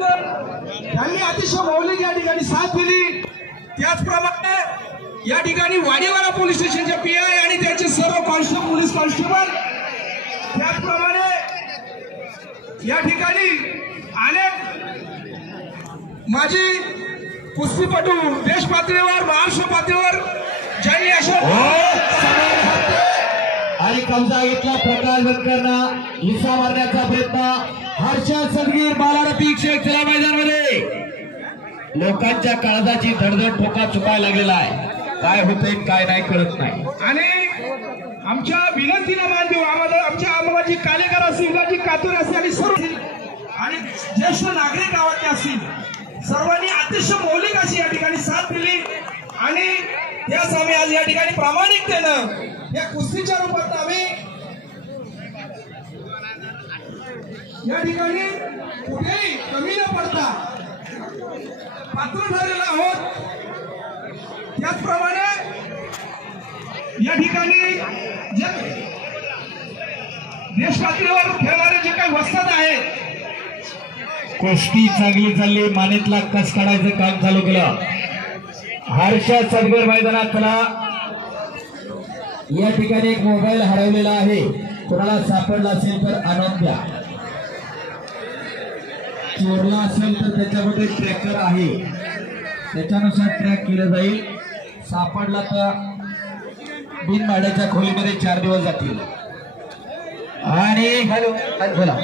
त्यांनी अतिशय मौलिक या ठिकाणी साथ दिली। त्याचप्रमाणे या ठिकाणी वाडीवाडा पोलीस स्टेशनचे पीआय आणि त्याचे सर्व कॉन्स्टेबल पोलीस कॉन्स्टेबल, त्याचप्रमाणे या ठिकाणी अनेक माजी कुस्तीपटू देश पातळीवर महाराष्ट्र पातळीवर ज्यांनी अशा आणि कब्जा घेतला प्रकाश बनकरना हिस्सा मारण्याचा प्रयत्न हर्षद सदगीर बालारफिक शेख चला मैदानामध्ये लोकांच्या काळजाची धडधड ठोका चुकायला लागलेला आहे। काय होतंय काय नाही कळत नाही आणि आमच्या विनंतीला मान देऊ। आमच्या आम्हाजी कालेकर असतील, विलाजी कातूर असतील आणि सर्व आणि ज्येष्ठ नागरिक गावातले असतील सर्वांनी अतिशय मौलिक अशी या ठिकाणी साथ दिली आणि त्याच आम्ही आज या ठिकाणी प्रामाणिकतेनं या कुस्तीच्या रूपात आम्ही या ठिकाणी कुठेही कमी न पडता पात्र ठरलेलो आहोत। त्याचप्रमाणे या ठिकाणी जे देश पातळीवर खेळणारे जे काही वस्ताद आहेत कुस्ती चांगली चालली, मानेतला कस काढायचं काम चालू केलं। हर्षद सदगीर मैदानात चला। या ठिकाणी एक मोबाईल हरवलेला आहे, कोणाला सापडला असेल तर आणून द्या। चोरला असेल तर त्याच्यामध्ये ट्रॅकर आहे, त्याच्यानुसार ट्रॅक केलं जाईल। सापडला तर बिनमाड्याच्या खोलीमध्ये 4 दिवस जातील। आणि हॅलो बोला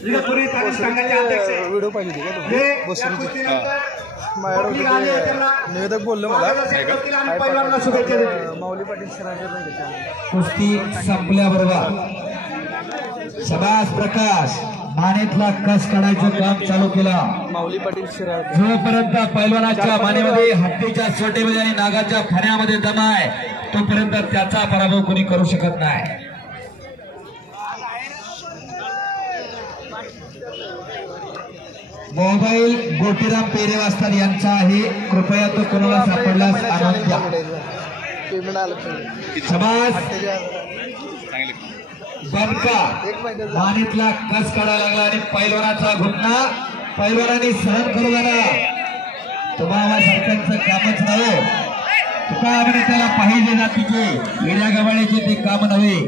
व्हिडिओ पाहिजे निवेदक बोललो मला माऊली पाटील कुस्ती संपल्याबरोबर शाबास प्रकाश मानेतला कस काढायचं काम चालू केलं। माऊली पाटील शिराळ जोपर्यंत पैलवानाच्या मानेमध्ये हत्तीच्या सोटेमध्ये आणि नागाच्या फण्यामध्ये दम आहे तोपर्यंत त्याचा पराभव कोणी करू शकत नाही। मोबाईल गोटीराम पेरे वास्ताद यांचा आहे, कृपया तो कोणाला सापडल्यास आणून द्या। शाबास बनका मानेतला कस काढायला लागला आणि पैलवानाचा घुटणा पैलवानांनी सहन करू लागला। तुम्हाला सरकारचं कामच नव्हे, तुका त्याला पाहिजे जातीचे येड्या गवाळ्याचे ते काम नव्हे,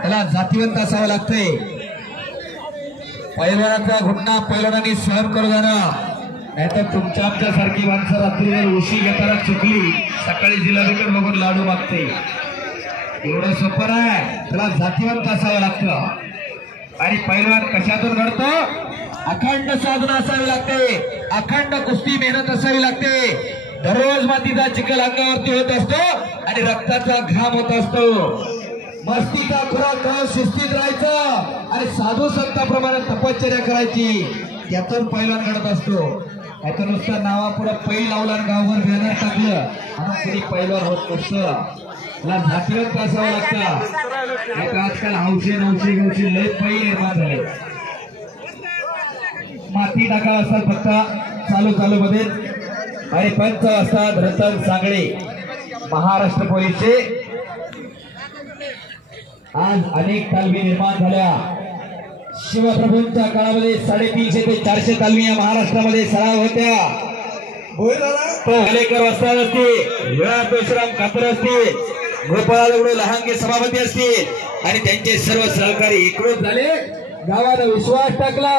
त्याला जातीवंत असावं लागतंय। पैलवानाचा घुटणा पैलवानांनी सहन करू जाणं, नाहीतर तुमच्या आमच्यासारखी माणसं रात्रीवर उशी घेताना चुकली सकाळी जिल्हाधिकारी बघून लाडू मागते। एवढं सोपं आहे, त्याला जातीवंत असावं लागतं। आणि पैलवान कशातून घडतो? अखंड साधना असावी लागते, अखंड कुस्ती मेहनत असावी लागते। दररोज मातीचा चिखल अंगावरती होत असतो आणि रक्ताचा घाम होत असतो। मस्तीचा खुराक शिस्तीत राहायचं आणि साधू संतांप्रमाणे तपश्चर्या करायची, यातून पैलवान घडत असतो। यातून नुसतं नावापुढे पै लावला गावभर बॅनर टाकलं आणि कुणी पैलवान होत नसतं, त्याला जातीवंत असावं लागतं। आजकाल हौशे नवशे गवशे लय पै निर्माण झाले। माती टाका असतात फक्त चालू मध्ये आणि पंच असतात रतन सांगळे महाराष्ट्र पोलीसचे। आज अनेक तालमी निर्माण झाल्या। शिवप्रभूंच्या काळामध्ये 350 ते 400 तालमी महाराष्ट्रामध्ये सराव होत्या। कालेकर वस्ताद असतील, विळा पेशराम कातर असतील, गोपाळ दगडू लहानगे सभापती असतील आणि त्यांचे सर्व सहकारी एकरूप झाले, गावानं विश्वास टाकला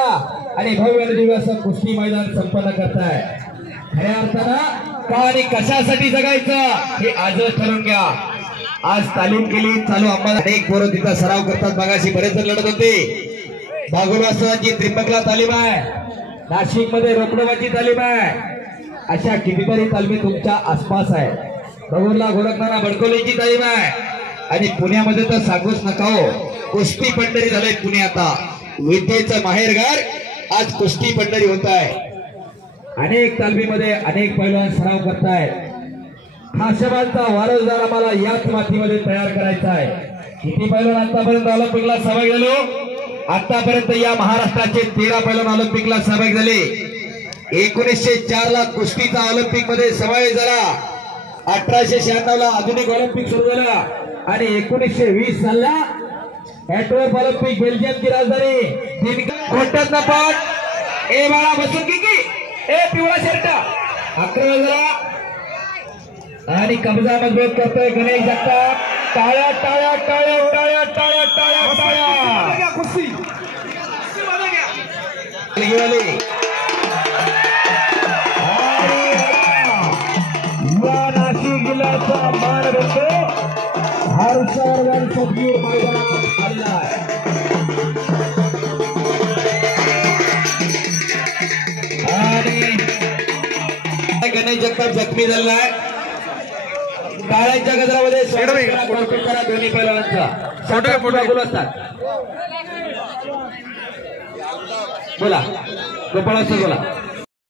आणि भव्य दिवस कुस्ती मैदान संपन्न करताय। खऱ्या अर्थानं का आणि कशासाठी जगायचं हे आजच ठरवून घ्या। आज तालीम केली चालू आम्हाला अनेक पोरं तिथं सराव करतात, मागाशी बरेच जण लढत होते। बागुलवासाची त्रिंबकला तालीम आहे, नाशिक मध्ये रोकडवाची तालीम आहे, अशा कितीतरी तालमी तुमच्या आसपास आहे। बगुरला गोरखनाना बडकोलीची तालीम आहे आणि पुण्यामध्ये तर सांगूच नका हो, कुस्ती पंढरी झालंय पुणे। आता विद्येचं माहेरघर, आज कुस्ती पंढरी होत आहे। अनेक तालमीमध्ये अनेक पैलवान सराव करतायत। खाशाबादचा वारसदार आम्हाला याच मातीमध्ये तयार करायचा आहे। किती पैलवान आतापर्यंत ऑलिम्पिकला सहभागी झालो? आतापर्यंत या महाराष्ट्राचे 13 पैलवान ऑलिम्पिकला सहभागी झाले। 1904 ला कुस्तीचा ऑलिम्पिक मध्ये समावेश झाला, 1896 ला आधुनिक ऑलिम्पिक सुरू झाला आणि 1920 सालला एंटवर्प ऑलिम्पिक बेल्जियमची राजधानी कोणत्यात पाठ ए बाळा बसून की ए पिवळा शर्ट आक्रमण झाला आणि कब्जा मजबूत करतोय गणेश जगताप. टाळ्या टाळ्या टाळ्या टाळ्या टाळ्या टाळ्या टाळ्या कुस्ती नाशिक जिल्ह्याचा मान बनतो हर्षवर्धन सदगीर मैदानात आलेला आहे. आणि गणेश जगताप जखमी झालेला आहे. टाळ्यांच्या गजरामध्ये कौतुक करा दोन्ही पैलवानांचा. बोल असतात बोला गोपाळ बोला.